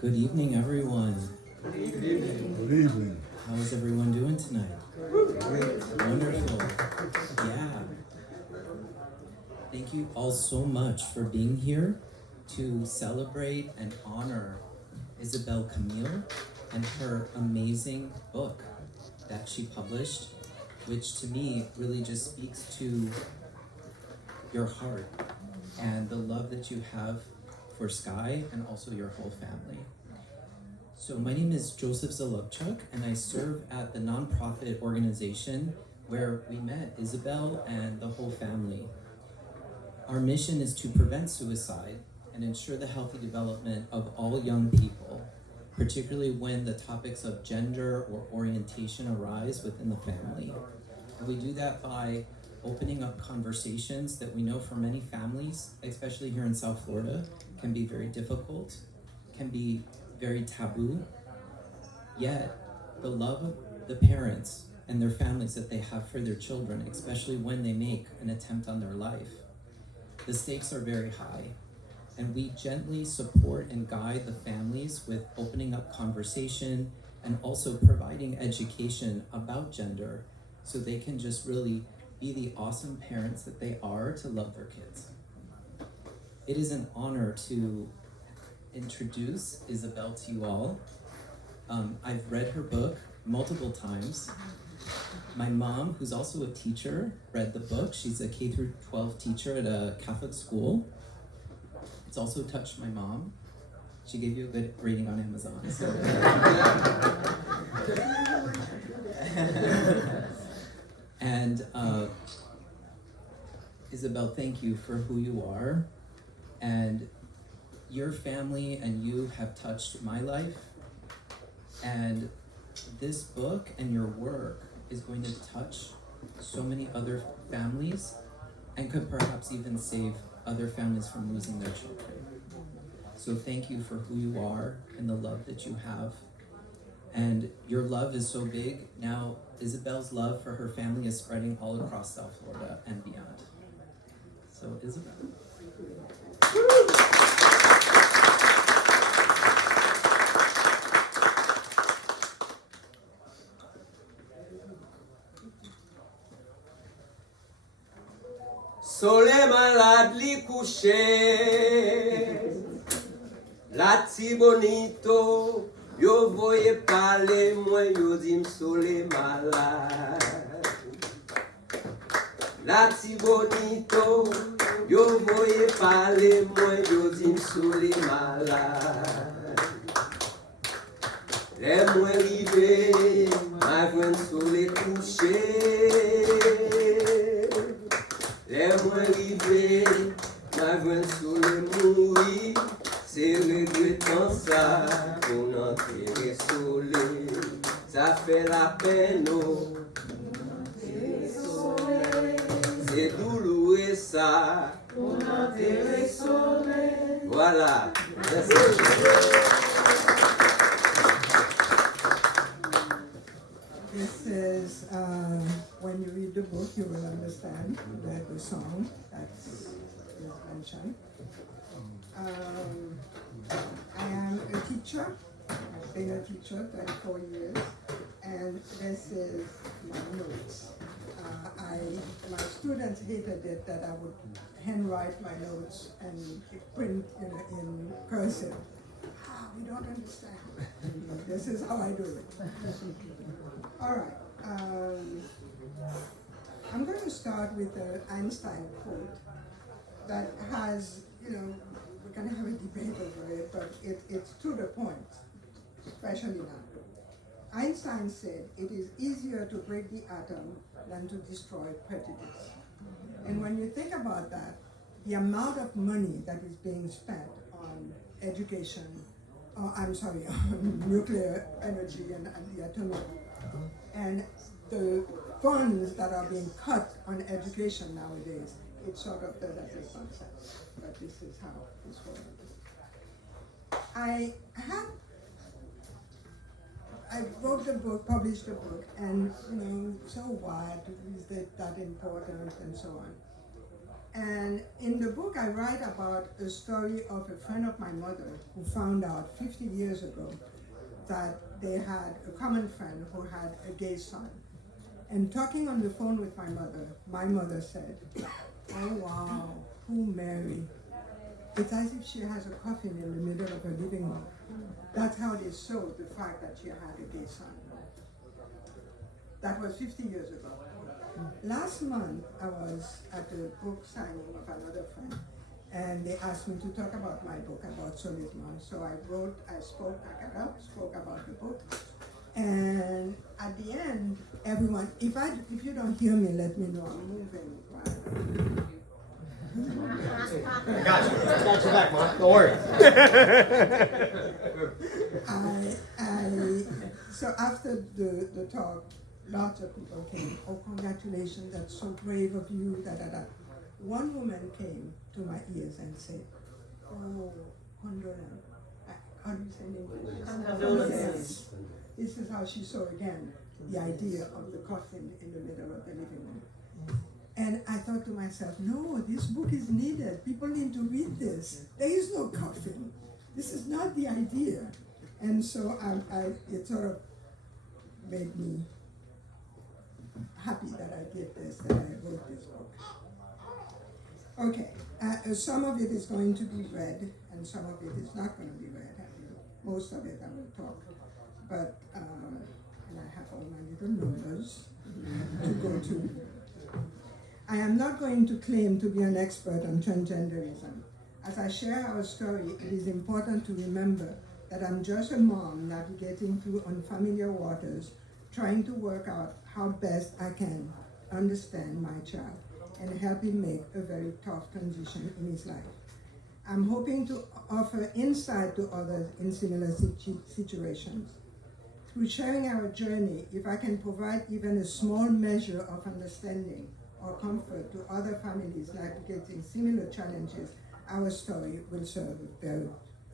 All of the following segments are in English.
Good evening, everyone. Good evening. Good evening. How is everyone doing tonight? Wonderful. Yeah. Thank you all so much for being here to celebrate and honor Isabelle Camille and her amazing book that she published, which to me really just speaks to your heart and the love that you have for Sky and also your whole family. So my name is Joseph Zalubchuk, and I serve at the nonprofit organization where we met Isabelle and the whole family. Our mission is to prevent suicide and ensure the healthy development of all young people, particularly when the topics of gender or orientation arise within the family. And we do that by opening up conversations that we know for many families, especially here in South Florida, can be very difficult, can be very taboo. Yet, the love of the parents and their families that they have for their children, especially when they make an attempt on their life, the stakes are very high. And we gently support and guide the families with opening up conversation and also providing education about gender so they can just really be the awesome parents that they are to love their kids. It is an honor to introduce Isabelle to you all. I've read her book multiple times. My mom, who's also a teacher, read the book. She's a K-12 teacher at a Catholic school. It's also touched my mom. She gave you a good rating on Amazon. So. And Isabelle, thank you for who you are. And your family and you have touched my life. And this book and your work is going to touch so many other families and could perhaps even save other families from losing their children. So thank you for who you are and the love that you have. And your love is so big. Now, Isabelle's love for her family is spreading all across South Florida and beyond. So, Isabelle. Soleil malade li couché, la ti bonito, yo voye parler, moi yo dim soleil malade. La ti bonito, yo voye parler, moi yo dim soleil malade. Les moi rive, ma voix soleil couché. Les moins rivés, ma voix sous le mourir, c'est regrettant ça, pour n'enterrer soleil, ça fait la peine, oh. C'est douloureux ça, pour n'enterrer soleil. Voilà, merci. This is, when you read the book, you will understand that the song that's mentioned. I am a teacher. I've been a teacher 24 years, and this is my notes. My students hated it that I would handwrite my notes and print in cursive. We don't understand. This is how I do it. All right. I'm going to start with the Einstein quote that has, we're going to have a debate over it, but it's to the point, especially now. Einstein said, "It is easier to break the atom than to destroy prejudice." And when you think about that, the amount of money that is being spent on education, on nuclear energy and the atomic, and the funds that are being cut on education nowadays, it sort of doesn't make sense. But this is how this works. I wrote the book, published the book, and so what? Is that important and so on? And in the book, I write about a story of a friend of my mother who found out 50 years ago that they had a common friend who had a gay son. And talking on the phone with my mother said, "Oh wow, who married? It's as if she has a coffin in the middle of her living room." That's how they saw the fact that she had a gay son. That was 50 years ago. Last month, I was at a book signing of another friend, and they asked me to talk about my book, about Solisma. So I got up, spoke about the book, and at the end, everyone, if you don't hear me, let me know. I'm moving. Right? I got you. I got your back, Mom. Don't worry. So after the talk, lots of people came. "Oh, congratulations, that's so brave of you, da da da." One woman came to my ears and said, "Oh, condolence." How do you say it? Condolences. This is how she saw again the idea of the coffin in the middle of the living room. And I thought to myself, no, this book is needed. People need to read this. There is no coffin. This is not the idea. And so it sort of made me happy that I did this, that I wrote this book. Okay, some of it is going to be read, and some of it is not going to be read. Most of it I will talk, but and I have all my little numbers to go to. I am not going to claim to be an expert on transgenderism. As I share our story, it is important to remember that I'm just a mom navigating through unfamiliar waters, trying to work out how best I can understand my child and help him make a very tough transition in his life. I'm hoping to offer insight to others in similar situations. Through sharing our journey, if I can provide even a small measure of understanding or comfort to other families navigating similar challenges, our story will serve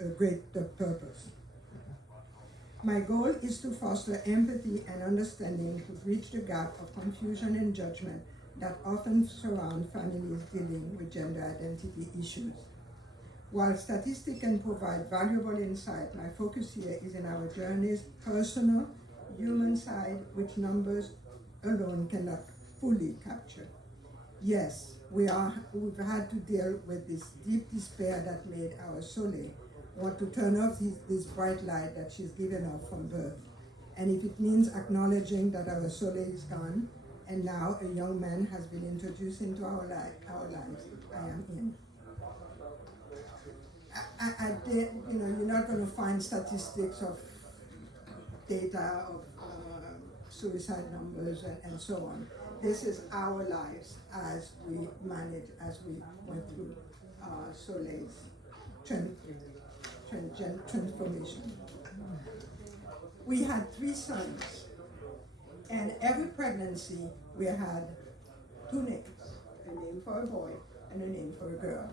a great purpose. My goal is to foster empathy and understanding to bridge the gap of confusion and judgment that often surround families dealing with gender identity issues. While statistics can provide valuable insight, my focus here is in our journey's personal, human side, which numbers alone cannot fully capture. Yes, we've had to deal with this deep despair that made our Soleil want to turn off this bright light that she's given off from birth. And if it means acknowledging that our Soleil is gone, and now a young man has been introduced into our lives, I am in. You're not going to find statistics of data of suicide numbers and so on. This is our lives as we went through Soleil's transformation. We had 3 sons, and every pregnancy we had 2 names, a name for a boy and a name for a girl.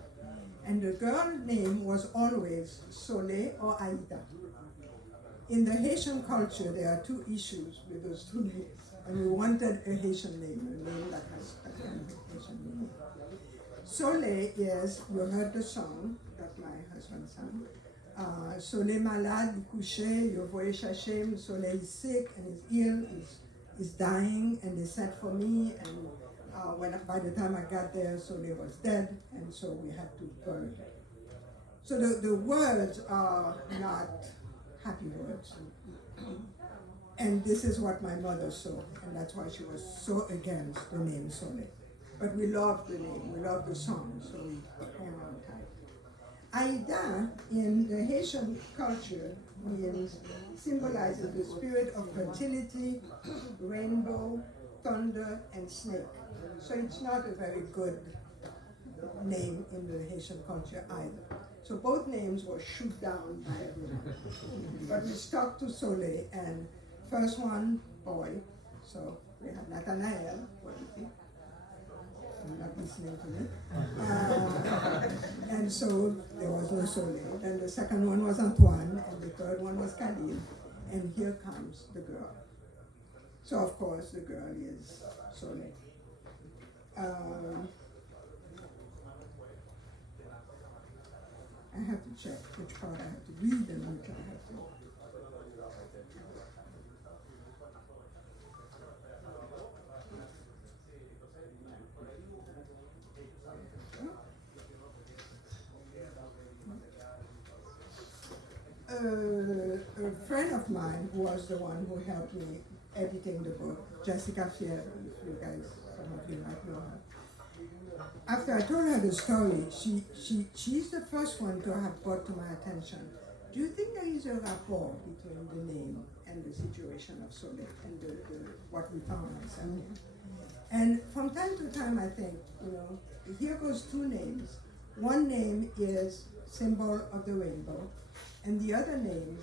And the girl name was always Soleil or Aïda. In the Haitian culture, there are 2 issues with those 2 names. And we wanted a Haitian name, a name that has a Haitian name. Soleil is, you heard the song that my husband sang. Soleil malade, il couché, you voyez chercher, Soleil is sick and is ill, is dying, and they sent for me, and by the time I got there, Soleil was dead, and so we had to bury her. So the words are not happy words. And this is what my mother saw, and that's why she was so against the name Soleil. But we loved the name, we loved the song, so we hang on tight. Aïda, in the Haitian culture, symbolizes the spirit of fertility, rainbow, thunder, and snake. So it's not a very good name in the Haitian culture either. So both names were shot down by everyone. But we stuck to Soleil, and first one, boy. So we had Nathanael, what do you think? You're not listening to me. And so there was no Soleil. Then the second one was Antoine, and the third one was Khalil. And here comes the girl. So of course the girl is Soleil. I have to check which part I have to read and which I have to. A friend of mine who was the one who helped me editing the book, Jessica Fier, if you guys, some of you might know her. After I told her the story, she's the first one to have brought to my attention, do you think there is a rapport between the name and the situation of Soleil and what we found ourselves in? And from time to time I think, here goes two names. One name is symbol of the rainbow, and the other name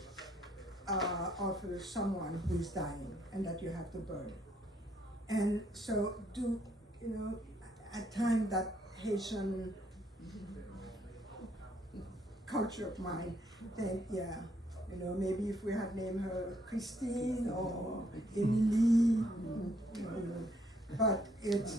offers someone who is dying and that you have to bury. And so at times that Haitian culture of mine think, maybe if we had named her Christine or Emily, but it's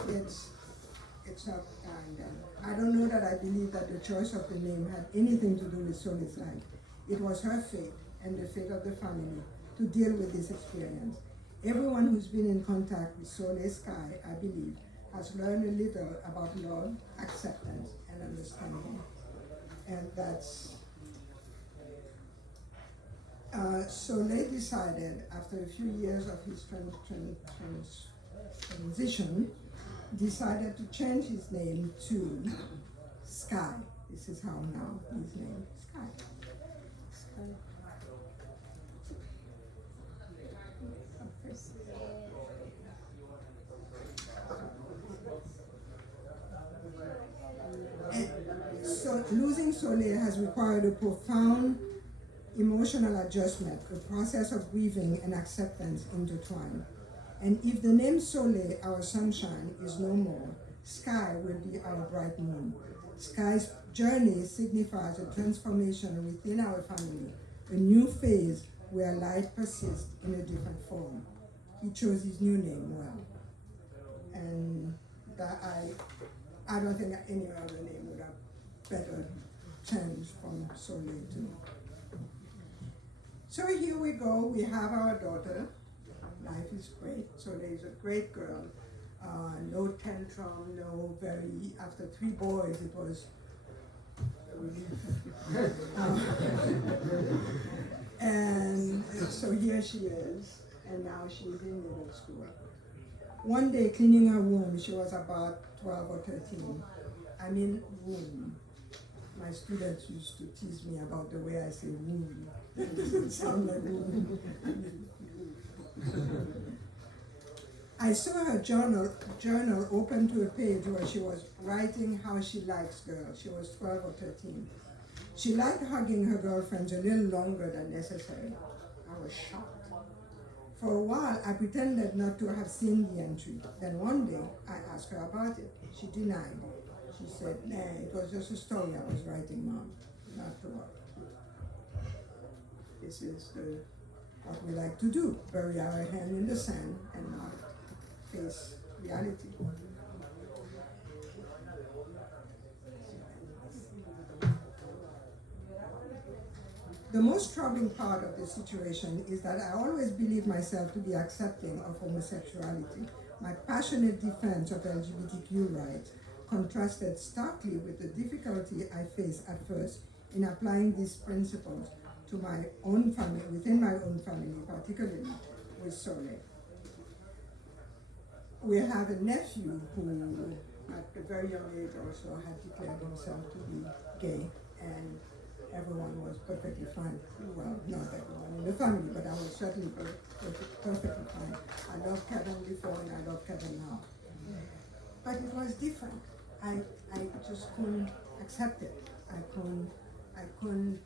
not done. I don't know that I believe that the choice of the name had anything to do with Solei's life. It was her fate and the fate of the family to deal with this experience. Everyone who's been in contact with Soleil Sky, I believe, has learned a little about love, acceptance, and understanding. And that's... Soleil decided, after a few years of his transition, decided to change his name to Sky. This is how now his name is Sky. So losing Soleil has required a profound emotional adjustment, a process of grieving and acceptance intertwined. And if the name Soleil, our sunshine, is no more, Sky will be our bright moon. Sky's journey signifies a transformation within our family, a new phase where light persists in a different form. He chose his new name well. And that I don't think any other name would have better changed from Soleil to. So here we go, we have our daughter. Life is great. Soleil is a great girl. No tantrum, no very, after 3 boys, it was and so here she is, and now she's in middle school. One day, cleaning her room, she was about 12 or 13. I mean room. My students used to tease me about the way I say room. That doesn't sound like room. I saw her journal open to a page where she was writing how she likes girls. She was 12 or 13. She liked hugging her girlfriends a little longer than necessary. I was shocked. For a while, I pretended not to have seen the entry. Then one day, I asked her about it. She denied. She said, nah, it was just a story I was writing, Mom, not to work. This is what we like to do, bury our hand in the sand and not face reality. The most troubling part of the situation is that I always believed myself to be accepting of homosexuality. My passionate defense of LGBTQ rights contrasted starkly with the difficulty I faced at first in applying these principles to my own family, within my own family, particularly with Soleil. We have a nephew who, at a very young age also, had declared himself to be gay, and everyone was perfectly fine. Well, not everyone in the family, but I was certainly perfectly fine. I loved Kevin before and I love Kevin now. But it was different. I just couldn't accept it. I couldn't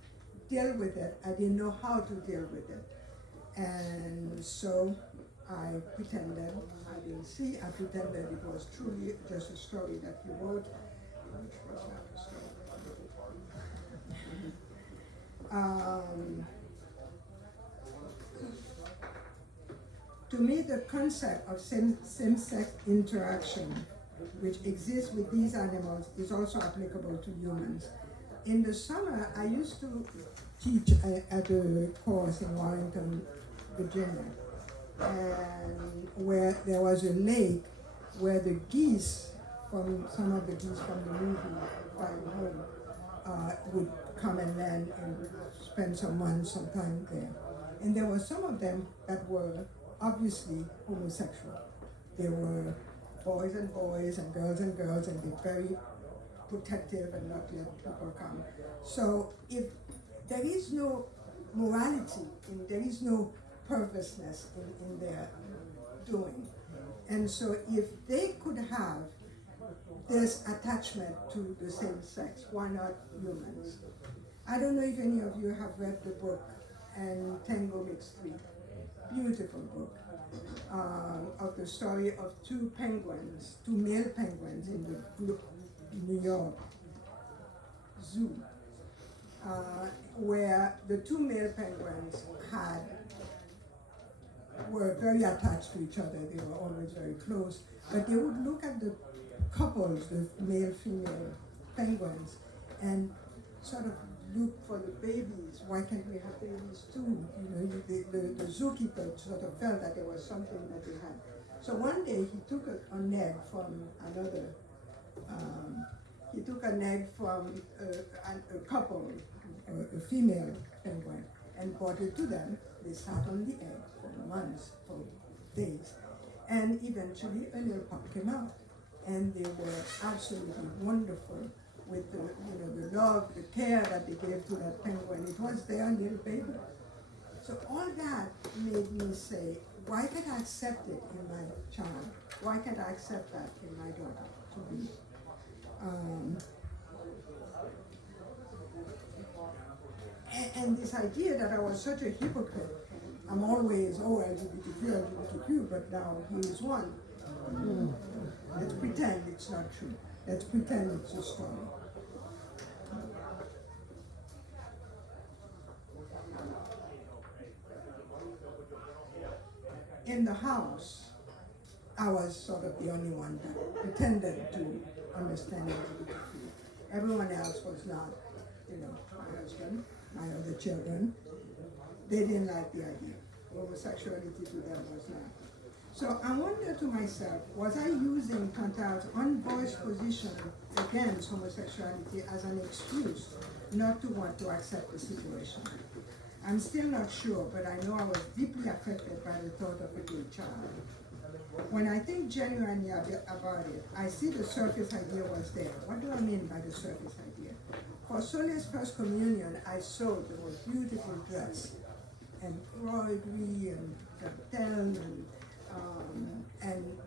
deal with it. I didn't know how to deal with it. And so I pretended I didn't see. I pretended it was truly just a story that he wrote, which was not a story. To me, the concept of same-sex interaction, which exists with these animals, is also applicable to humans. in the summer, I used to teach at a course in Warrington, Virginia, and where there was a lake where the geese some of the geese from the movie Flying Home would come and land and spend some months, some time there. And there were some of them that were obviously homosexual. They were boys and girls and they're very protective and not let people come. So if there is no morality, there is no purposeness in their doing. And so if they could have this attachment to the same sex, why not humans? I don't know if any of you have read the book and Tango Makes Three. Beautiful book of the story of two male penguins in the New York Zoo, where the two male penguins were very attached to each other. They were always very close, but they would look at the couples, the male-female penguins, and sort of look for the babies. Why can't we have babies too? You know, the zookeeper sort of felt that there was something that they had. So one day he took an egg from another. He took an egg from a couple, a female penguin, and brought it to them. They sat on the egg for months, for days, and eventually a little pup came out, and they were absolutely wonderful with the love, the care that they gave to that penguin. It was their little baby. So all that made me say, why can't I accept it in my child? Why can't I accept that in my daughter to be? And this idea that I was such a hypocrite, I'm always, LGBTQ, but now he is one. Let's pretend it's not true. Let's pretend it's a story. In the house, I was sort of the only one that pretended to understand LGBTQ. Everyone else was not, my husband, my other children. They didn't like the idea. Homosexuality to them was not. So I wonder to myself, was I using Chantal's unvoiced position against homosexuality as an excuse not to want to accept the situation? I'm still not sure, but I know I was deeply affected by the thought of a gay child. When I think genuinely about it, I see the surface idea was there. What do I mean by the surface idea? For Soleil's first communion, I sewed the most beautiful dress, embroidery and dentelle and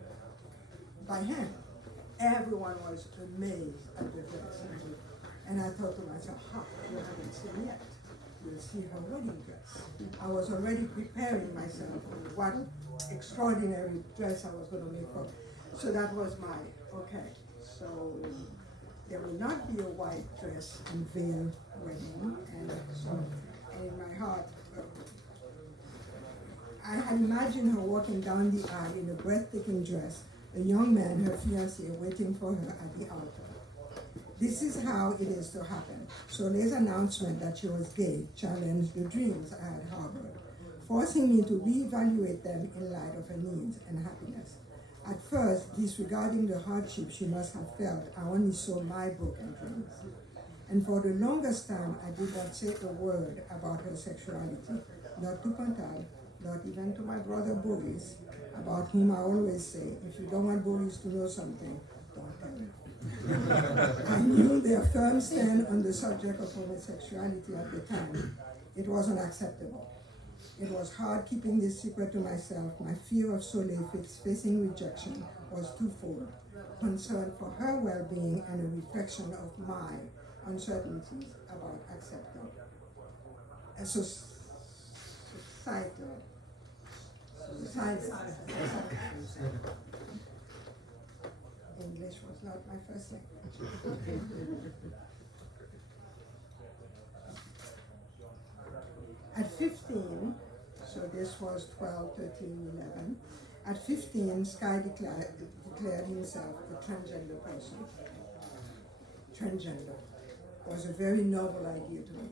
by hand. Everyone was amazed at the dress. And I thought to myself, you haven't seen yet. You'll see her wedding dress. I was already preparing myself for what extraordinary dress I was going to make her. So that was okay. So there will not be a white dress and veil wedding. And so in my heart, I had imagined her walking down the aisle in a breathtaking dress, a young man, her fiancé, waiting for her at the altar. This is how it is to happen. Soleil's announcement that she was gay challenged the dreams I had harbored, forcing me to reevaluate them in light of her needs and happiness. At first, disregarding the hardship she must have felt, I only saw my broken dreams. And for the longest time, I did not say a word about her sexuality, not to Chantal, not even to my brother Boris, about whom I always say, if you don't want Boris to know something, don't tell him. I knew their firm stand on the subject of homosexuality at the time. It was unacceptable. It was hard keeping this secret to myself. My fear of Soleil facing rejection was twofold: concern for her well-being and a reflection of my uncertainties about acceptance. Societal. English was not my first language. At 15, so this was 12, 13, 11, at 15, Sky declared himself a transgender person. Transgender. was a very novel idea to me.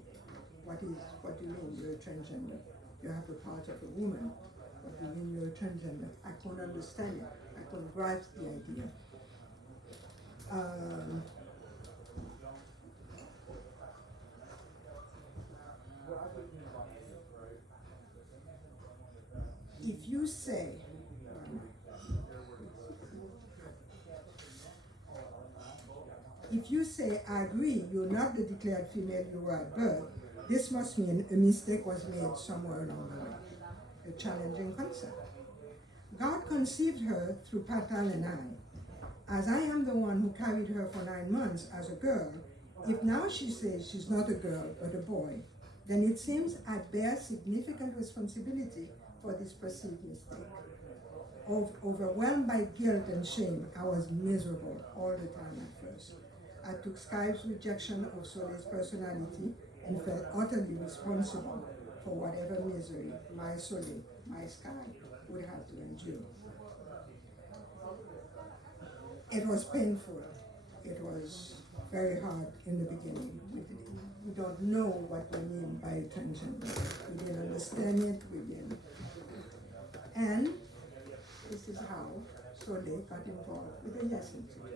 What do you mean you're a transgender? You have the part of a woman. What do you mean you're a transgender? I couldn't understand it. I couldn't grasp the idea. If you say, I agree, you're not the declared female you were at birth, this must mean a mistake was made somewhere along the way. A challenging concept. God conceived her through Patal and I. As I am the one who carried her for 9 months as a girl, if now she says she's not a girl but a boy, then it seems I bear significant responsibility for this perceived mistake. Overwhelmed by guilt and shame, I was miserable all the time at first. I took Sky's rejection of Soleil's personality and felt utterly responsible for whatever misery my Soleil, my Sky, would have to endure. It was painful. It was very hard in the beginning. We don't know what we mean by transgender. We didn't understand it, we didn't. And this is how Soleil got involved with the Yes Institute.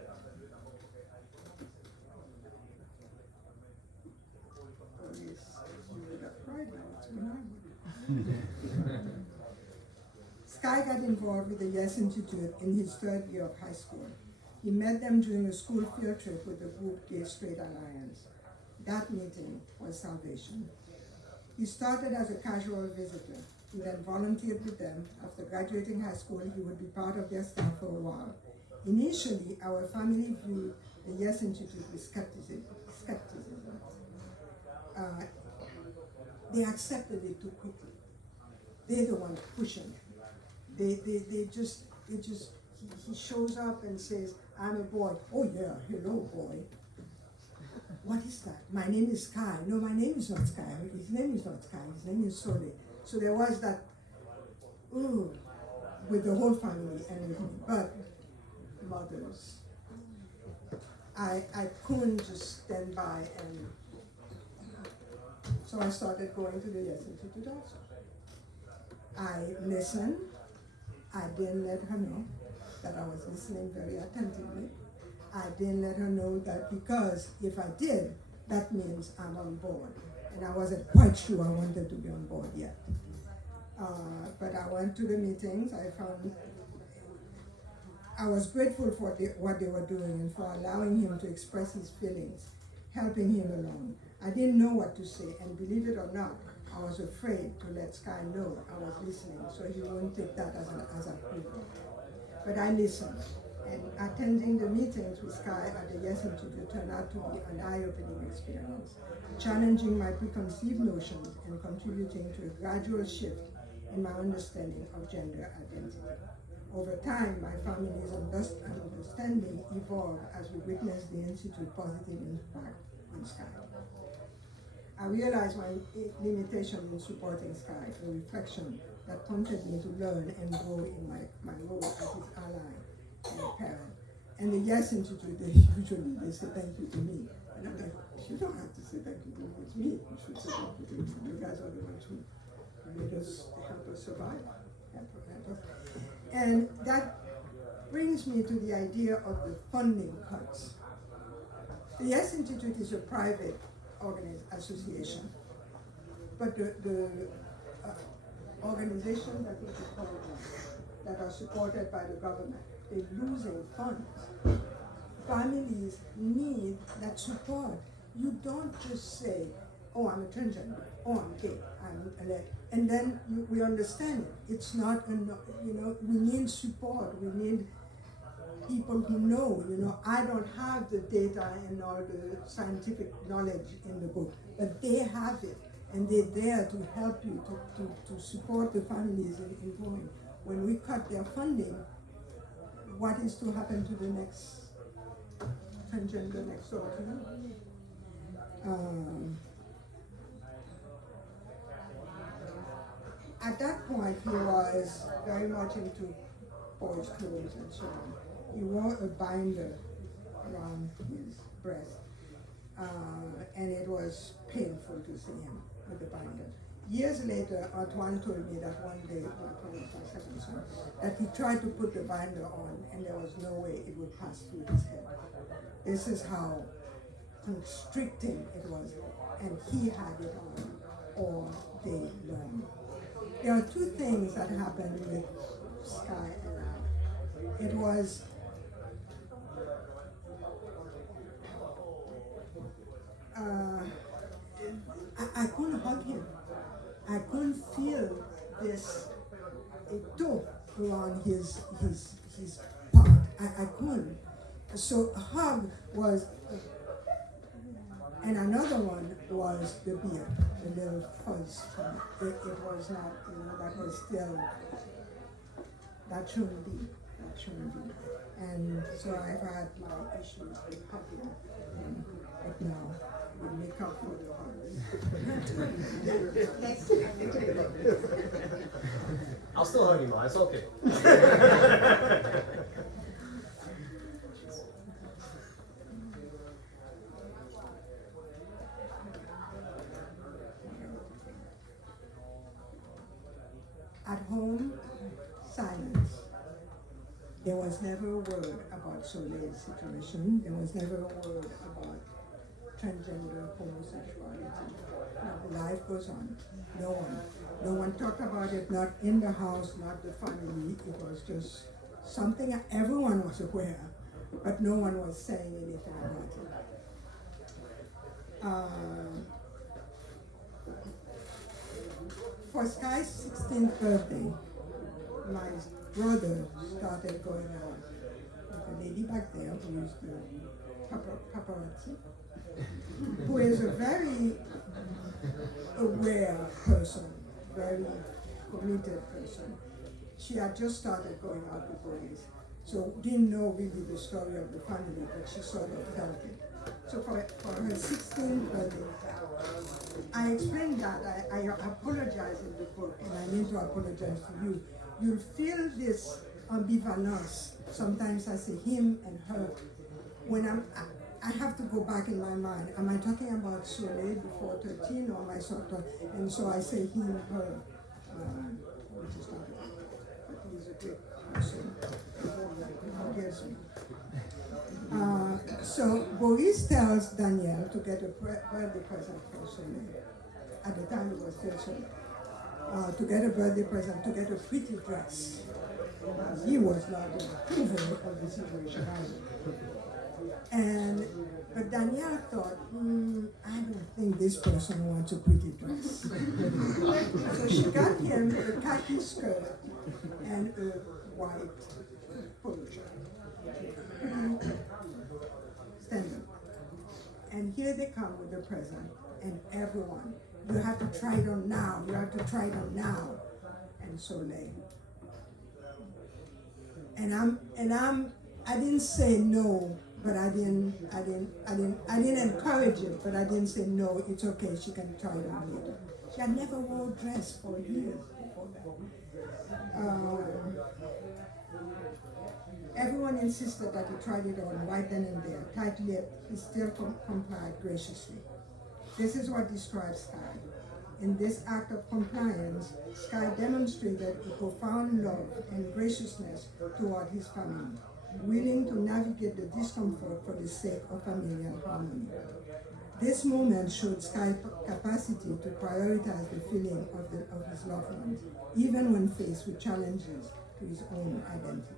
Sky got involved with the Yes Institute in his 3rd year of high school. He met them during a school field trip with the group Gay Straight Alliance. That meeting was salvation. He started as a casual visitor. He then volunteered with them. After graduating high school, he would be part of their staff for a while. Initially, our family viewed the Yes Institute with skepticism. They accepted it too quickly. They're the ones pushing it. He shows up and says, I'm a boy. Oh yeah, hello boy. What is that? My name is Sky. No, my name is not Sky. His name is not Sky. His name is Soleil. So there was that, with the whole family and with me. But mothers, I couldn't just stand by, and so I started going to the Yes Institute also. I listened. I didn't let her know that I was listening very attentively. I didn't let her know that, because if I did, that means I'm on board. And I wasn't quite sure I wanted to be on board yet. But I went to the meetings. I was grateful for what they were doing and for allowing him to express his feelings, helping him along. I didn't know what to say, and believe it or not, I was afraid to let Sky know I was listening, so he wouldn't take that as approval. But I listened, and attending the meetings with Sky at the Yes Institute turned out to be an eye-opening experience, challenging my preconceived notions and contributing to a gradual shift in my understanding of gender identity. Over time, my family's understanding evolved as we witnessed the Institute's positive impact on Sky. I realized my limitation in supporting Sky, a reflection that prompted me to learn and grow in my role as his ally and a parent. And the Yes Institute, they say thank you to me. And I'm like, you don't have to say thank you to me, it's me. You should say thank you to me. You guys are the ones who made us, help us survive. Help us. And that brings me to the idea of the funding cuts. The Yes Institute is a private association, but the organizations that are supported by the government, they're losing funds. Families need that support. You don't just say, oh, I'm a transgender, oh, I'm gay, and then we understand it. It's not, we need support, we need people who know, I don't have the data and all the scientific knowledge in the book, but they have it, and they're there to help you, to support the families in going. When we cut their funding, what is to happen to the next transgender next door to you? At that point, he was very much into boys' clothes and so on. He wore a binder around his breast. and it was painful to see him with the binder. Years later, Antoine told me that one day, that he tried to put the binder on and there was no way it would pass through his head. This is how constricting it was, and he had it on all day long. There are two things that happened with Sky and I. It was I couldn't hug him. I couldn't feel this toe around his part. I couldn't. So a hug was, and another one was the beard, the little fuzz. It was not, that was still, that shouldn't be. And so I've had my issues with hugging, but now we make up for the I'll still hug you, Ma. It's okay. At home, silence. There was never a word about Soleil's situation. There was never a word about transgender homosexuality. Now, life goes on. No one talked about it, not in the house, not the family. It was just something that everyone was aware, but no one was saying anything about it. For Sky's 16th birthday, my brother started going out with a lady back there who used to paparazzi, who is a very aware person, very committed person. She had just started going out with boys, so didn't know really the story of the family, but she sort of felt it. So for her 16th birthday, I explained that, I apologize in the book, and I mean to apologize to you. You'll feel this ambivalence. Sometimes I say him and her. When I have to go back in my mind. Am I talking about Soleil before 13 or am I sort of, and so I say him and her, which is not good. But he's a great person. He forgives me. So Boris tells Danielle to get a birthday present for Soleil. At the time it was still Soleil. To get a birthday present, to get a pretty dress. He was not in approval of the situation either. But Danielle thought, I don't think this person wants a pretty dress. So she got him a khaki skirt and a white polo shirt. Stand up. And here they come with the present, and everyone, you have to try it on now, you have to try it on now. And Soleil. I didn't say no, but I didn't encourage it, but I didn't say no, it's okay, she can try it on later. She had never wore a dress for years before that. Everyone insisted that he tried it on right then and there, tight-lipped, he still complied graciously. This is what describes Sky. In this act of compliance, Sky demonstrated a profound love and graciousness toward his family, willing to navigate the discomfort for the sake of familial harmony. This moment showed Sky's capacity to prioritize the feeling of his loved ones, even when faced with challenges to his own identity.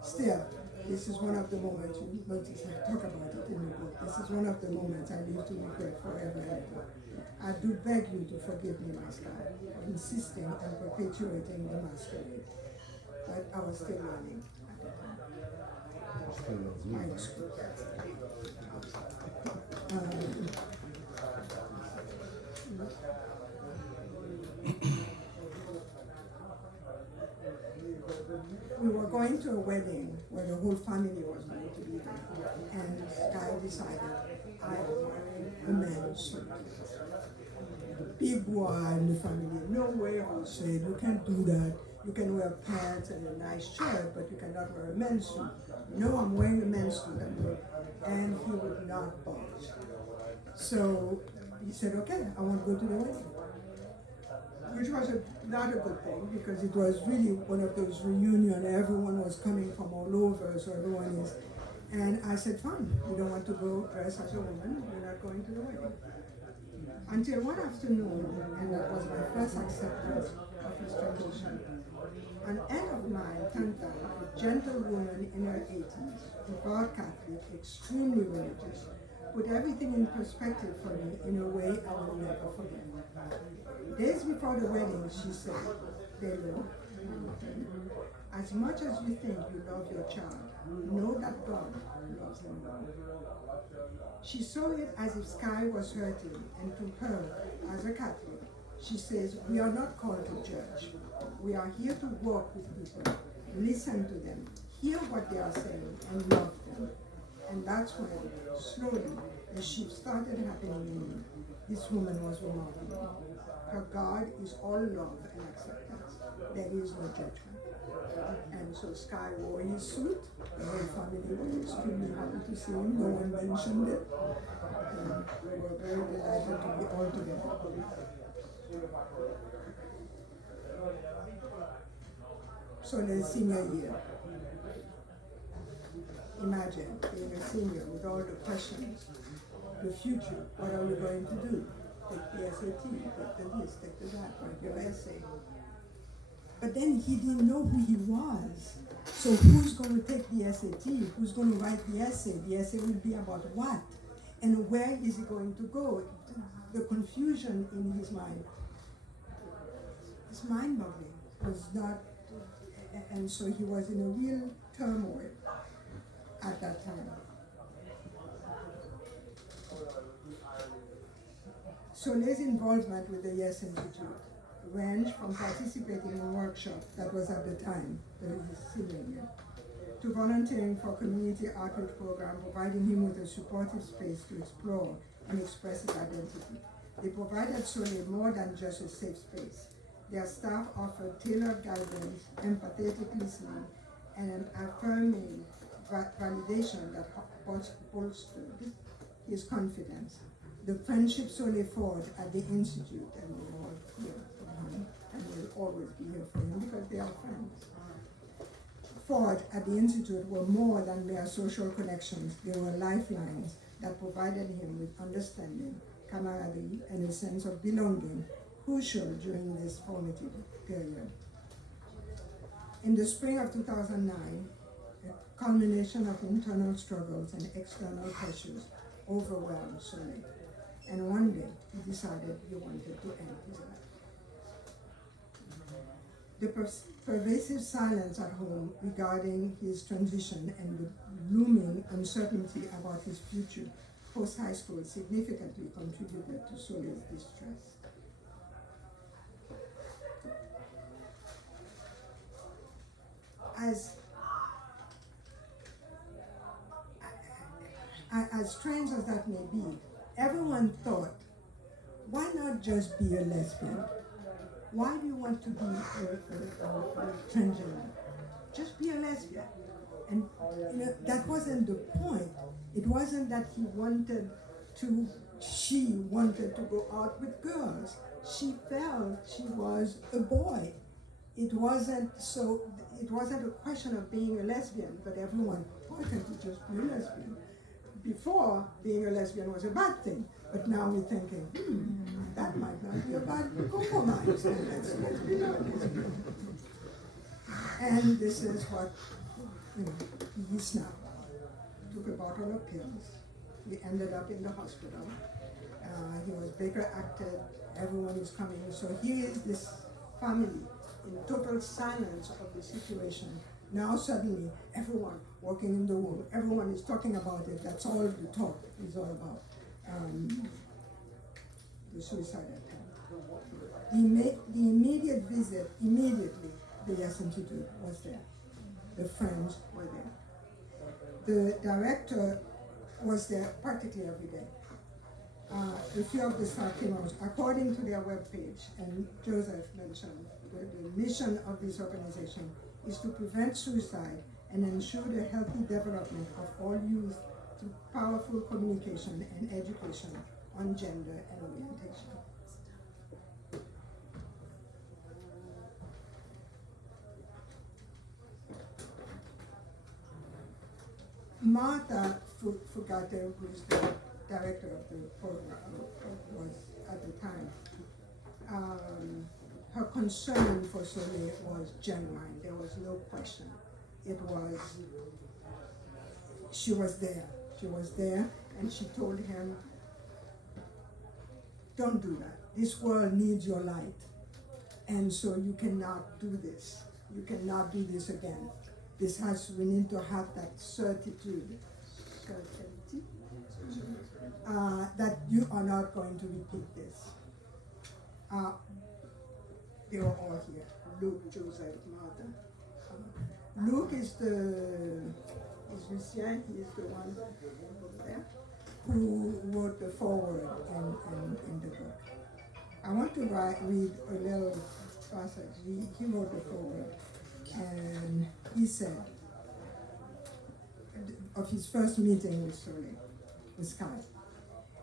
Still, this is one of the moments, you notice I talk about it in the book, this is one of the moments I live to regret forever. I do beg you to forgive me, my Sky, for insisting on perpetuating the masquerade. But I was still learning at the time. My excuse. We were going to a wedding where the whole family was going to be there, and Sky decided I am wearing a man's suit. The big one in the family, no way, I said, you can't do that. You can wear pants and a nice shirt, but you cannot wear a men's suit. No, I'm wearing a men's suit. And he would not budge. So he said, okay, I won't go to the wedding. Which was not a good thing, because it was really one of those reunions. Everyone was coming from all over, so everyone is. And I said, fine, you don't want to go dress as a woman, you're not going to the wedding. Until one afternoon, and that was my first acceptance of his tradition, an aunt of mine turned down, a gentle woman in her 80s, devout Catholic, extremely religious, put everything in perspective for me in a way I will never forget. Days before the wedding, she said, Delo, as much as you think you love your child, know that God loves him more. She saw it as if Sky was hurting, and to her, as a Catholic, she says, we are not called to judge. We are here to walk with people, listen to them, hear what they are saying, and love them. And that's when, slowly, a shift started happening in me. This woman was remarkable. Her God is all love and acceptance. There is no judgment. And so Sky wore his suit. The whole family was extremely happy to see him. No one mentioned it. And we were very delighted to be all together. So the senior year. Imagine being a senior with all the questions. The future, what are you going to do? Take the SAT, take the this, take the that, write your essay. But then he didn't know who he was. So who's going to take the SAT? Who's going to write the essay? The essay will be about what? And where is he going to go? The confusion in his mind. It's mind-boggling. It was not, and so he was in a real turmoil at that time. Soleil's involvement with the Yes Institute ranged from participating in workshops, that was at the time, the senior year, to volunteering for a community outreach program, providing him with a supportive space to explore and express his identity. They provided Soleil more than just a safe space. Their staff offered tailored guidance, empathetic listening, and an affirming validation that bolstered his confidence. The friendship Soleil forged at the Institute, and we're all here for him, and we'll always be here for him because they are friends. Forged at the Institute were more than mere social connections. They were lifelines that provided him with understanding, camaraderie, and a sense of belonging, crucial during this formative period. In the spring of 2009, a culmination of internal struggles and external pressures overwhelmed Soleil. And one day, he decided he wanted to end his life. The pervasive silence at home regarding his transition and the looming uncertainty about his future post-high school significantly contributed to Soleil's distress. As strange as that may be, everyone thought, why not just be a lesbian? Why do you want to be a transgender? Just be a lesbian. And that wasn't the point. It wasn't that she wanted to go out with girls. She felt she was a boy. It wasn't a question of being a lesbian, but everyone, why can't you just be a lesbian? Before, being a lesbian was a bad thing, but now we're thinking, that might not be a bad compromise, and let's be honest. And this is what, he snapped. Took a bottle of pills. He ended up in the hospital. He was Baker acted, everyone is coming. So here is this family in total silence of the situation. Now suddenly, everyone walking in the room, everyone is talking about it. That's all the talk is all about. The suicide attempt. The immediate visit, immediately, the Yes Institute was there. The friends were there. The director was there practically every day. a few of the staff came out, according to their webpage, and Joseph mentioned, the mission of this organization is to prevent suicide and ensure the healthy development of all youth through powerful communication and education on gender and orientation. Martha Fugate, who is the director of the program, was at the time, her concern for Soleil was genuine. There was no question. It was, she was there. She was there, and she told him, don't do that. This world needs your light. And so you cannot do this. You cannot do this again. We need to have that certitude, that you are not going to repeat this. They were all here. Luke, Joseph, Martha. Luke is Lucien, he is the one over there, who wrote the foreword in the book. I want to read a little passage. He wrote the foreword, and he said, of his first meeting with Soleil, with Sky,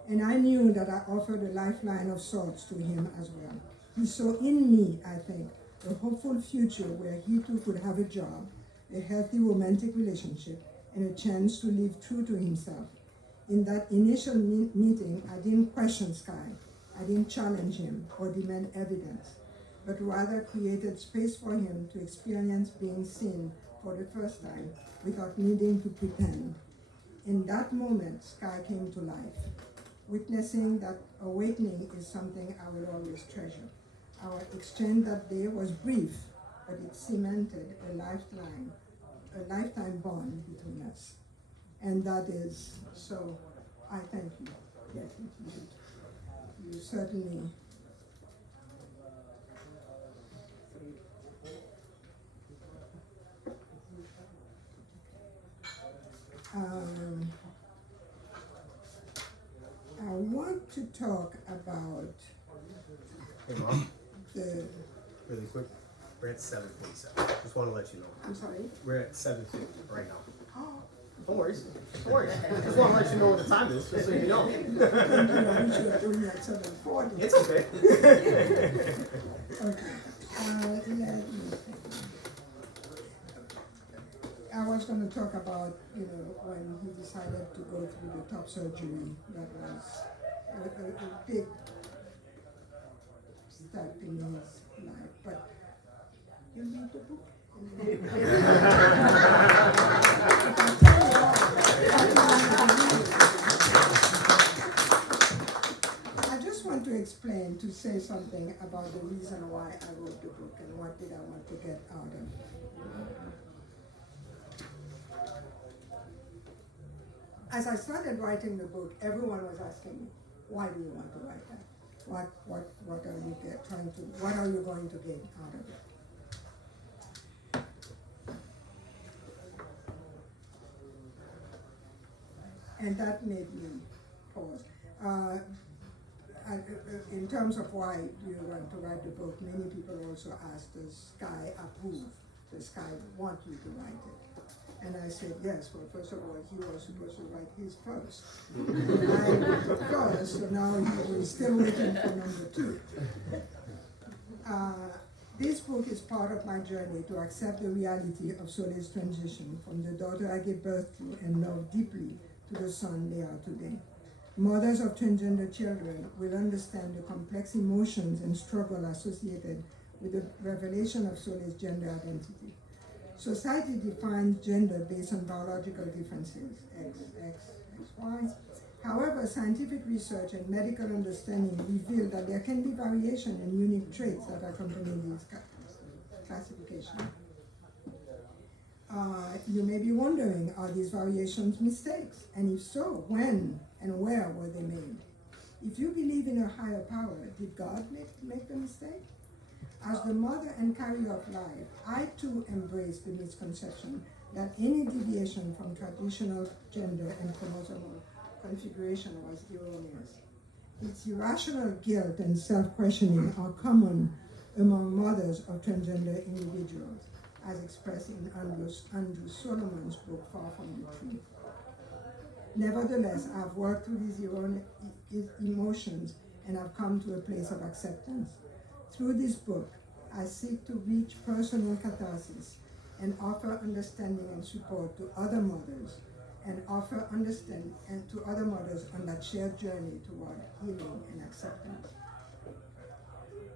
and I knew that I offered a lifeline of sorts to him as well. He saw in me, I think, a hopeful future where he too could have a job, a healthy romantic relationship, and a chance to live true to himself. In that initial meeting, I didn't question Sky. I didn't challenge him or demand evidence, but rather created space for him to experience being seen for the first time without needing to pretend. In that moment, Sky came to life. Witnessing that awakening is something I will always treasure. Our exchange that day was brief, but it cemented a lifetime bond between us. And that is, so I thank you. Yes, you certainly I want to talk about Hey, Mom, the, really quick. We're at 7:47. Just want to let you know. I'm sorry. We're at 7:50 right now. Oh, Don't worry. Don't worry. Just want to let you know what the time is, just so you know. you know, we should have told me at 7:40. It's okay. Okay. Let me think. I was going to talk about, when he decided to go through the top surgery. That was a big step in his life. But you read the book? I just want to explain, to say something about the reason why I wrote the book and what did I want to get out of it. As I started writing the book, everyone was asking me, why do you want to write that? What are you what are you going to get out of it? And that made me pause. In terms of why you want to write the book, many people also asked, does Sky approve? Does Sky want you to write it? And I said, yes. Well, first of all, he was supposed to write his first. And I wrote it first, so now he's still waiting for number 2. This book is part of my journey to accept the reality of Soleil's transition from the daughter I gave birth to and loved deeply to the son they are today. Mothers of transgender children will understand the complex emotions and struggle associated with the revelation of Soleil's gender identity. Society defines gender based on biological differences, X, Y. However, scientific research and medical understanding reveal that there can be variation in unique traits that accompany these classifications. You may be wondering, are these variations mistakes? And if so, when and where were they made? If you believe in a higher power, did God make the mistake? As the mother and carrier of life, I too embrace the misconception that any deviation from traditional gender and chromosomal configuration was erroneous. Its irrational guilt and self-questioning are common among mothers of transgender individuals, as expressed in Andrew Solomon's book, Far From the Truth. Nevertheless, I've worked through these emotions and I've come to a place of acceptance. Through this book, I seek to reach personal catharsis and offer understanding and support to other mothers, and offer understanding and to other mothers on that shared journey toward healing and acceptance.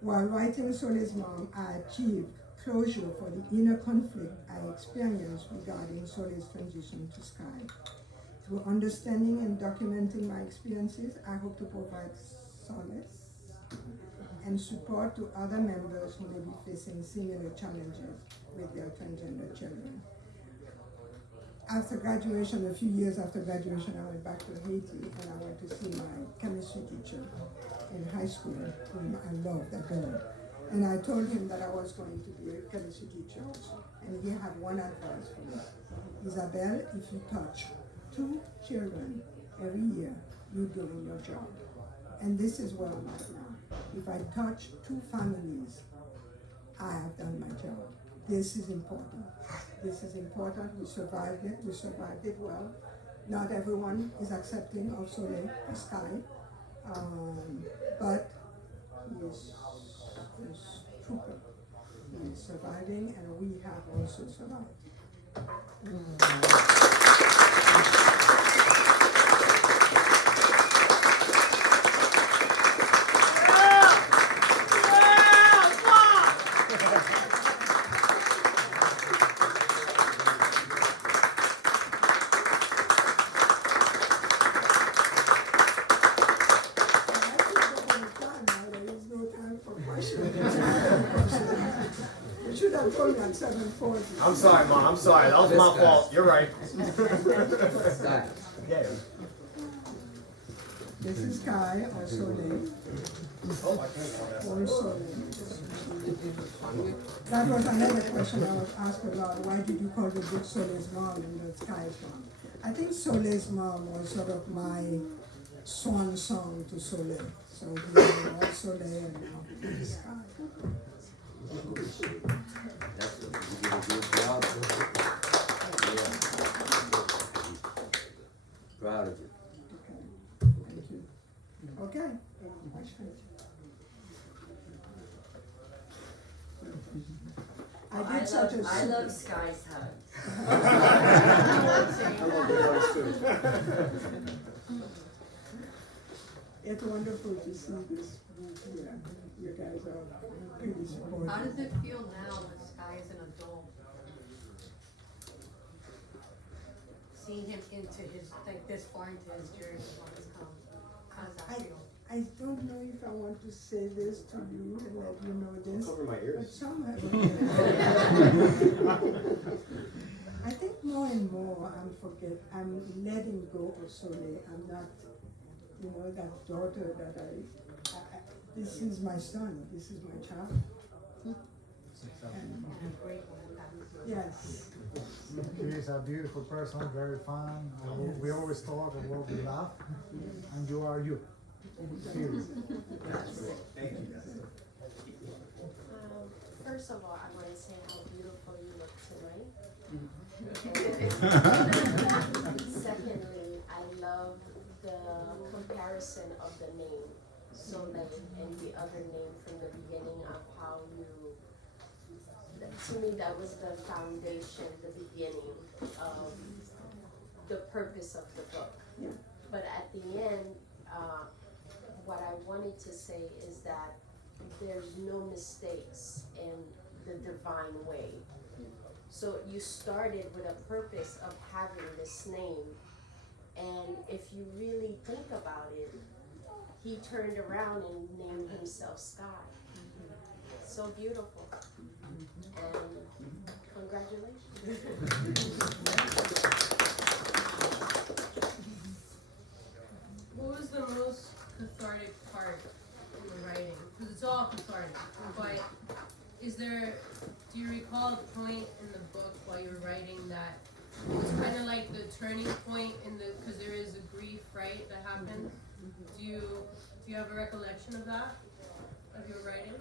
While writing Soleil's Mom, I achieved closure for the inner conflict I experienced regarding Soleil's transition to Sky. Through understanding and documenting my experiences, I hope to provide solace and support to other members who may be facing similar challenges with their transgender children. After graduation, a few years after graduation, I went back to Haiti and I went to see my chemistry teacher in high school, whom I loved, that girl. And I told him that I was going to be a chemistry teacher also. And he had one advice for me. Isabelle, if you touch 2 children every year, you're doing your job. And this is where I'm at now. If I touch 2 families, I have done my job. This is important. This is important. We survived it. We survived it well. Not everyone is accepting of Soleil or Sky, but he is trooper. He is surviving, and we have also survived. You should have told me at 7:40. I'm sorry, Mom. I'm sorry. That was my fault. You're right. Sky. Yeah. This is Sky or Soleil. Or Soleil. That was another question I was asked about. Why did you call the book Soleil's Mom and the Sky's Mom? I think Soleil's Mom was sort of my swan song to Soleil. So we are all Soleil and now Sky. That's what you did a good job. Yeah. Proud of you. Thank you. Okay. I love Sky's hug. It's wonderful to see this group here. You guys are pretty supportive. How does it feel now when Sky is an adult? Seeing him into his, like this far into his journey, how does that feel? I don't know if I want to say this to you and let you know this. Cover my But ears. somehow, I think more and more I'm letting go of Soleil. I'm not, that daughter that this is my son, this is my child. And, I'm grateful that yes. She's a beautiful person, very fun. We always talk and we laugh, and you are you. Serious. First of all, I want to say how beautiful you look tonight. Secondly, I love the comparison of the name, Soleil, and the other name from the beginning of how you, to me that was the foundation, the beginning of the purpose of the book. Yeah. But at the end, what I wanted to say is that there's no mistakes in the divine way. So you started with a purpose of having this name, and if you really think about it, he turned around and named himself Sky. So beautiful. And congratulations. What was the most cathartic part in the writing? Because it's all cathartic, but do you recall a point in the book while you were writing that it was kind of like the turning point because there is a grief, right, that happened? Do you have a recollection of that, of your writing?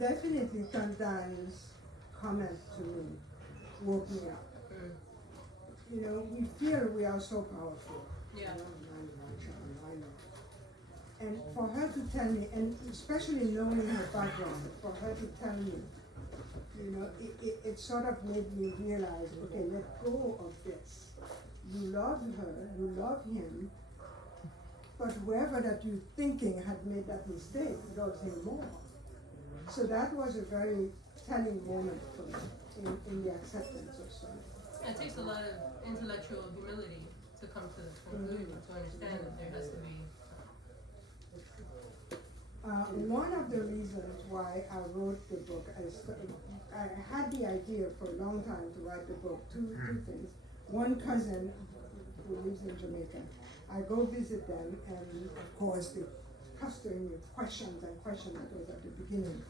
Definitely Tantan's comment to me woke me up. You know, we feel we are so powerful. Yeah. I know. And for her to tell me, and especially knowing her background, for her to tell me, you know, it sort of made me realize, okay, let go of this. You love her, you love him, but whoever that you're thinking had made that mistake loves him more. So that was a very telling moment for me in the acceptance of something. It takes a lot of intellectual humility to come to this conclusion, to understand that there has to be. One of the reasons why I wrote the book, I had the idea for a long time to write the book, two things. One cousin who lives in Jamaica, I go visit them, and of course they pestering me with questions and questions. That was at the beginning.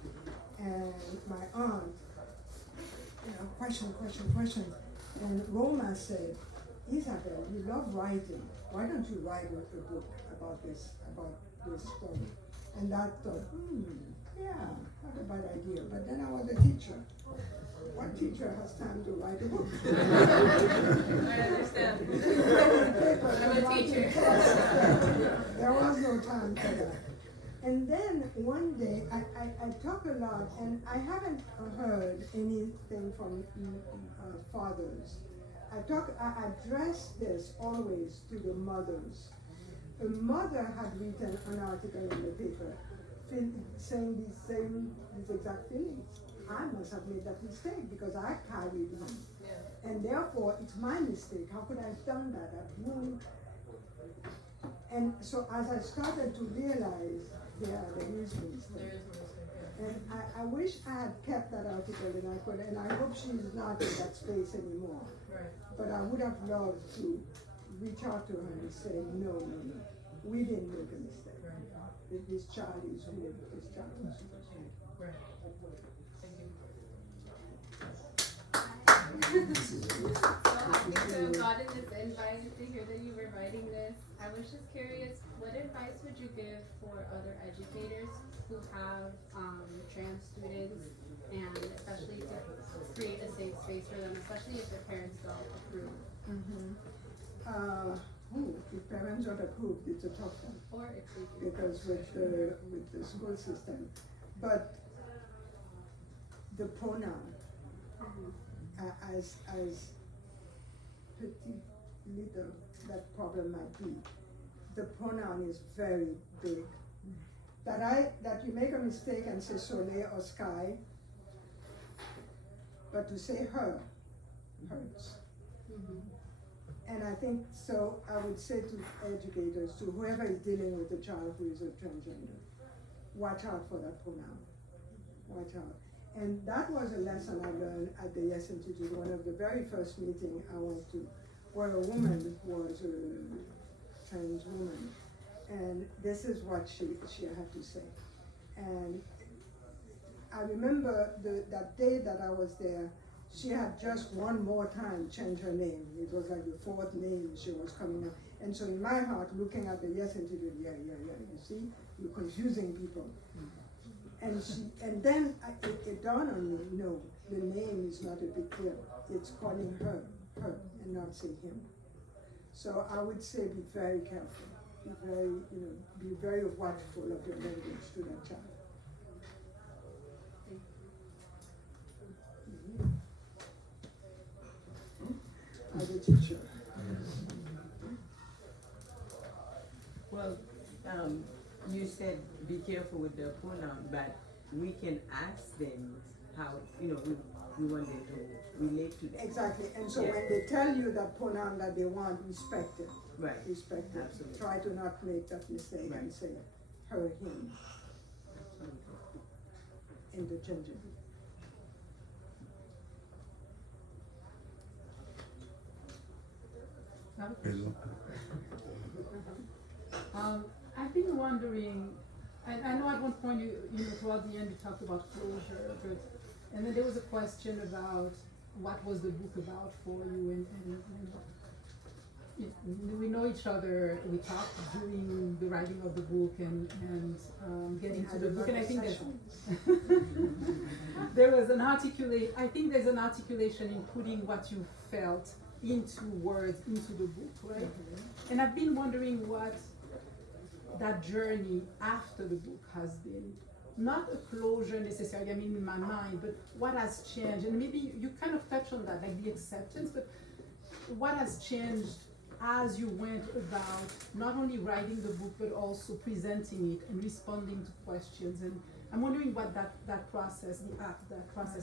And my aunt, you know, question. And Roma said, Isabelle, you love writing. Why don't you write a book about this story? And I thought, yeah, not a bad idea. But then I was a teacher. What teacher has time to write a book? I understand. I'm a teacher. There was no time for that. And then one day, I talk a lot, and I haven't heard anything from fathers. I address this always to the mothers. A mother had written an article in the paper saying these exact feelings. I must have made that mistake because I carried him. Yeah. And therefore, it's my mistake. How could I have done that? And so as I started to realize, yeah, there is a mistake. There is a mistake, yeah. And I wish I had kept that article, and I hope she's not in that space anymore. Right. But I would have loved to reach out to her and say, no, we didn't make a mistake. Right. This child is who this child is. Right. So gotten this invite to hear that you were writing this. I was just curious, what advice would you give for other educators who have trans students, and especially to create a safe space for them, especially if their parents don't approve? If parents don't approve, it's a tough one. Or if they do. Because with the school system, but the pronoun, as petit little that problem might be, the pronoun is very big. That you make a mistake and say soleil or sky, but to say her hurts. And I think so. I would say to educators, to whoever is dealing with a child who is a transgender, watch out for that pronoun. Watch out. And that was a lesson I learned at the Yes Institute. One of the very first meetings I went to, where a woman was a trans woman, and this is what she had to say. And I remember that day that I was there, she had just one more time changed her name. It was like the fourth name she was coming up. And so in my heart, looking at the Yes Institute, yeah, you see, you're confusing people. And then it dawned on me, no, the name is not a big deal. It's calling her, and not say him. So I would say be very careful. Be very watchful of your language to that child. As a teacher. Well, you said be careful with the pronoun, but we can ask them how, we want them to relate to them. Exactly, and so when they tell you that pronoun that they want, respect it. Right. Respect it. Absolutely. Try to not make that mistake and say her, him. Interchangeably. I've been wondering, I know at one point towards the end you talked about closure, and then there was a question about what was the book about for you, and we know each other. We talked during the writing of the book and getting to the book, and I think there's there was an I think there's an articulation in putting what you felt into words into the book, right? Mm-hmm. And I've been wondering what that journey after the book has been. Not a closure necessarily, I mean, in my mind, but what has changed? And maybe you kind of touched on that, like the acceptance, but what has changed as you went about not only writing the book, but also presenting it and responding to questions? And I'm wondering what that process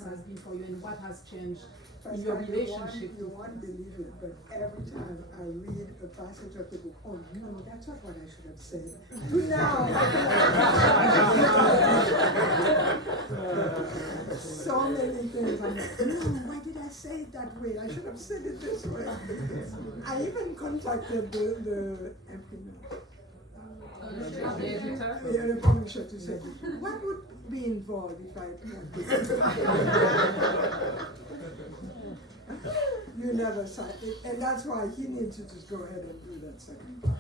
has been for you, and what has changed in your relationship. You won't believe it, but every time I read a passage of the book, oh no, that's not what I should have said. Now, so many things. I'm like, no, why did I say it that way? I should have said it this way. I even contacted the the publisher to say, what would be involved if I you never signed it, and that's why he needs to just go ahead and do that second part.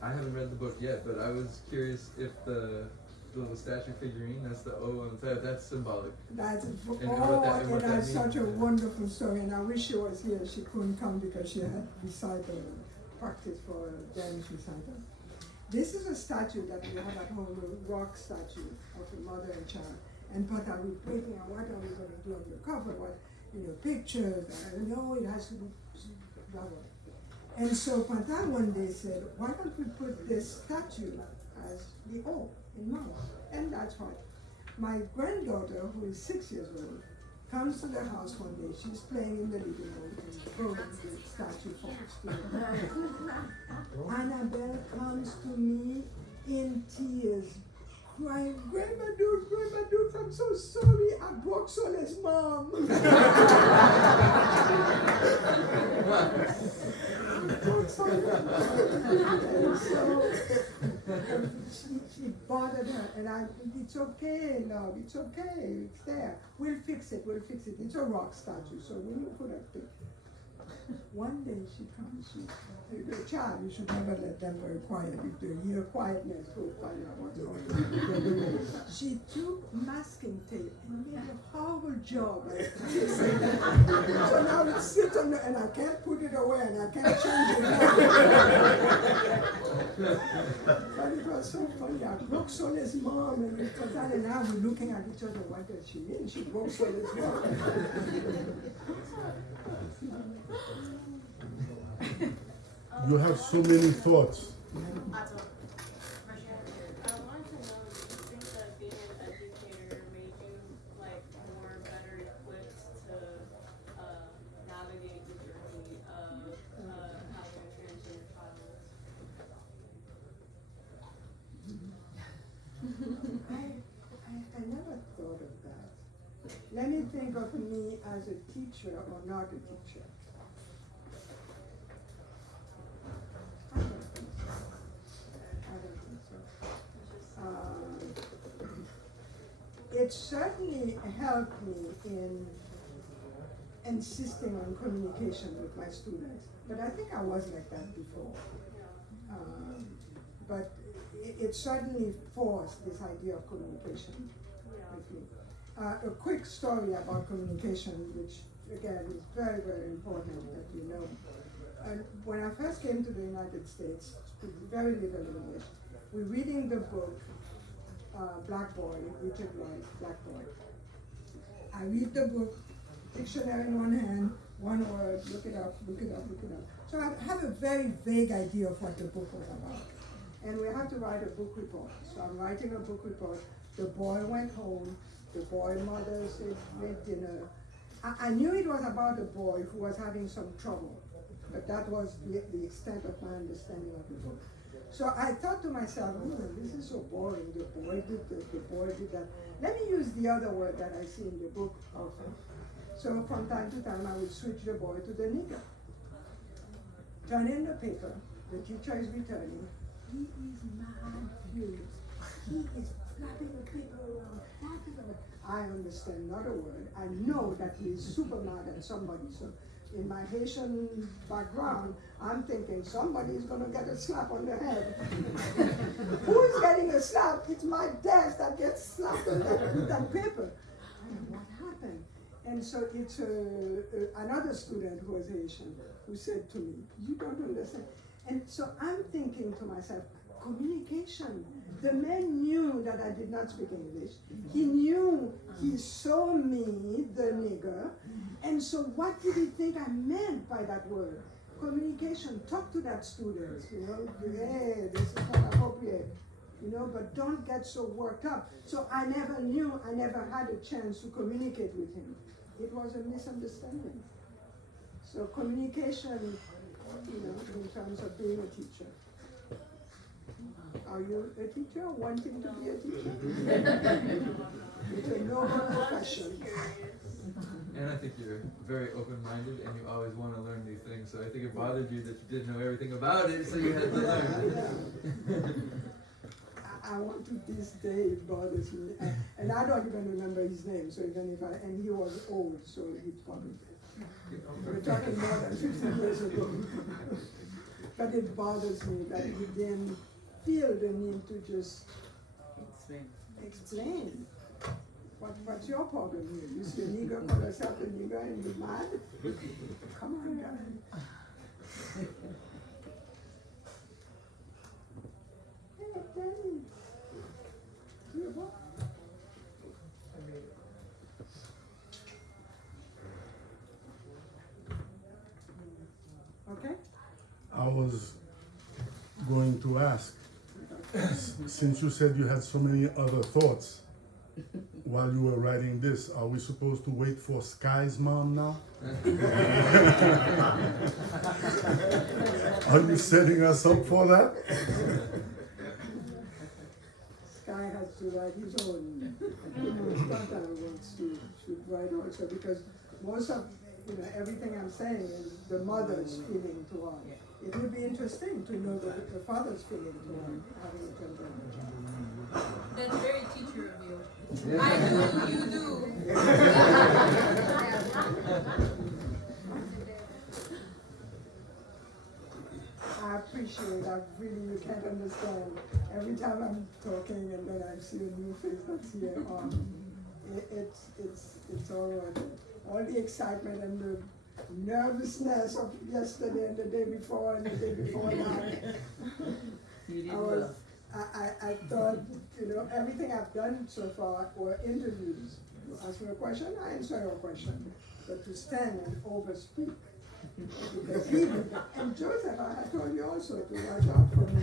I haven't read the book yet, but I was curious if the little statue figurine, that's the O on the side, that's symbolic. That's and what that that's means. such a wonderful story, and I wish she was here. She couldn't come because she had recital practice for a dance recital. This is a statue that we have at home, a rock statue of a mother and child. And but I was thinking, what are we going to do on the cover? What, pictures? I know it has to be blah blah. And so Panta one day said, why don't we put this statue as the O in mama? And that's what. My granddaughter, who is 6 years old, comes to the house one day. She's playing in the living room and broke the statue falls to her. Annabelle comes to me in tears, crying, Grandma Dukes, I'm so sorry, I broke Soleil's mom. She bothered her, and it's okay now, it's okay, it's there. We'll fix it. It's a rock statue, so when you put up the one day she comes, the child, you should never let them very quiet. If they hear quietness, go find out what's going on. She took masking tape and made a horrible job. So now it sits on and I can't put it away and I can't change it. But it was so funny. I broke Soleil's mom, and Patan and I were looking at each other. What does she mean? She broke Soleil's mom. You have so many thoughts. I wanted to know, do you think that being an educator made you more better equipped to navigate the journey of having a transgender child? I never thought of that. Let me think of me as a teacher or not a teacher. I don't think so. It certainly helped me in insisting on communication with my students, but I think I was like that before. But it certainly forced this idea of communication with me. A quick story about communication, which again is very, very important that you know. And when I first came to the United States, speak very little English, we're reading the book, Black Boy, Richard Wright's Black Boy. I read the book, dictionary in one hand, one word, look it up. So I have a very vague idea of what the book was about. And we have to write a book report. So I'm writing a book report. The boy went home. The boy mother said, made dinner. I knew it was about a boy who was having some trouble, but that was the extent of my understanding of the book. So I thought to myself, this is so boring. The boy did this, the boy did that. Let me use the other word that I see in the book often. So from time to time, I would switch the boy to the nigger. Turn in the paper. The teacher is returning. He is mad furious. He is flapping the paper around. I understand not a word. I know that he is super mad at somebody. So in my Haitian background, I'm thinking somebody is gonna get a slap on the head. Who is getting a slap? It's my desk that gets slapped on with that paper. And what happened? And so it's another student who was Haitian who said to me, "You don't understand." And so I'm thinking to myself, communication. The man knew that I did not speak English. He knew, he saw me, the nigger. And so what did he think I meant by that word? Communication. Talk to that student, you know, hey, this is not appropriate, you know, but don't get so worked up. So I never knew, I never had a chance to communicate with him. It was a misunderstanding. So communication, you know, in terms of being a teacher. Are you a teacher, wanting to be a teacher? It's a noble profession. And I think you're very open-minded and you always want to learn new things. So I think it bothered you that you didn't know everything about it, so you had to learn. I want to this day, it bothers me. And I don't even remember his name, so even if and he was old, so he's probably dead. We're talking more than 50 years ago. But it bothers me that he didn't feel the need to just explain. What's your problem here? You see a nigger call herself a nigger and be mad? Come on, guys. Hey, Danny. You what? Okay? I was going to ask, since you said you had so many other thoughts while you were writing this, are we supposed to wait for Sky's mom now? Are you setting us up for that? Sky has to write his own. Sometimes wants to write also because most of everything I'm saying is the mother's feeling toward. It would be interesting to know the father's feeling toward having a transgender child. That's very teacher of you. I do, you do. I appreciate that. Really, you can't understand. Every time I'm talking and then I see a new face that's here, it's all right. All the excitement and the nervousness of yesterday and the day before and the day before that. I thought, everything I've done so far were interviews. You ask me a question, I answer your question. But to stand and overspeak, because he did that. And Joseph, I had told you also to watch out for me.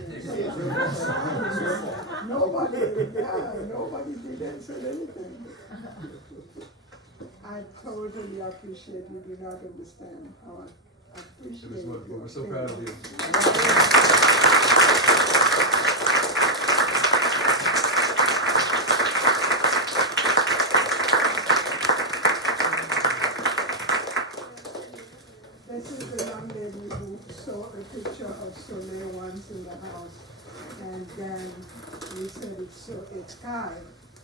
Nobody did answer anything. I totally appreciate you do not understand how I appreciate It was wonderful. you. We're so proud of you. This is the young lady who saw a picture of Soleil once in the house, and then we said it's Kai,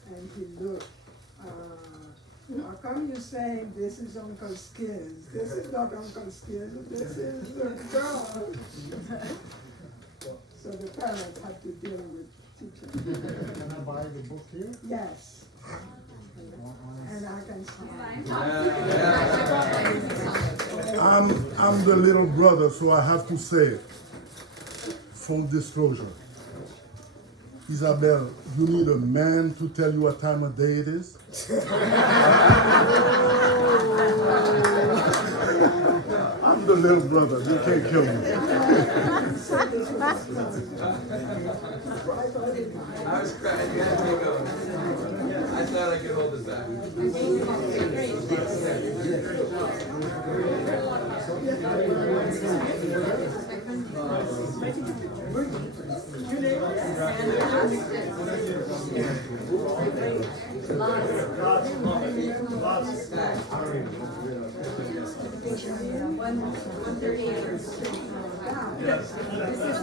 and he looked. How come you saying this is Uncle Skills? This is not Uncle Skills, this is the girl. So the parents had to deal with teachers. Can I buy the book here? Yes. And I can sign. I'm the little brother, so I have to say it. Full disclosure. Isabelle, you need a man to tell you what time of day it is? I'm the little brother, you can't kill me. I was crying, you had to take over. I thought I could hold it back. This is the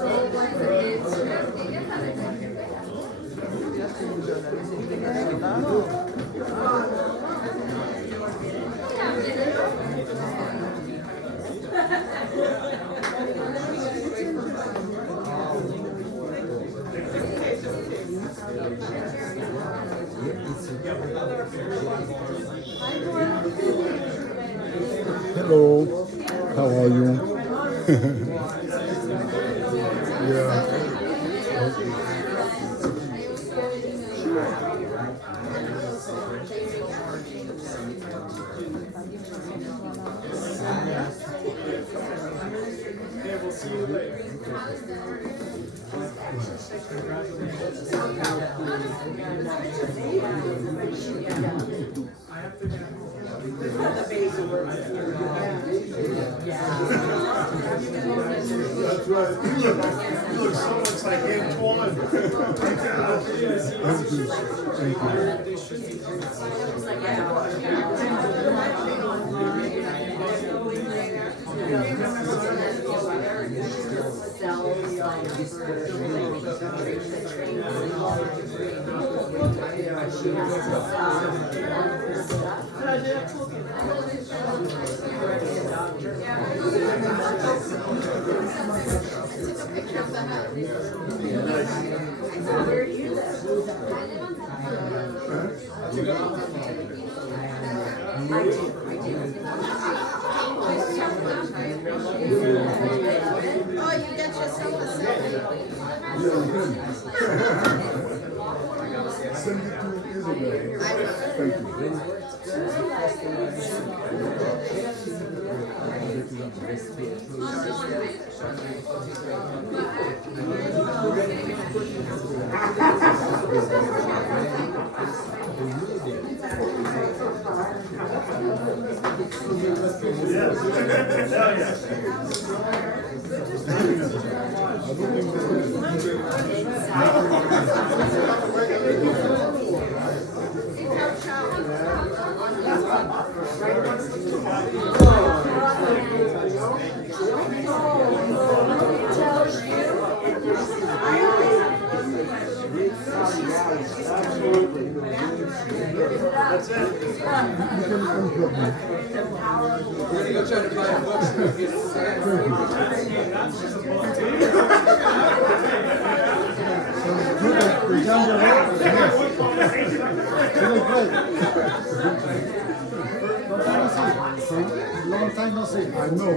whole one that is. Hello, how are you? Yeah. That's right. You look so much like Antoine. Thank you. Thank you. Oh, you get yourself a selfie. Send it to Isabelle. Thank you. That's it. We're gonna go try to buy a book so we get Long time no see. I know,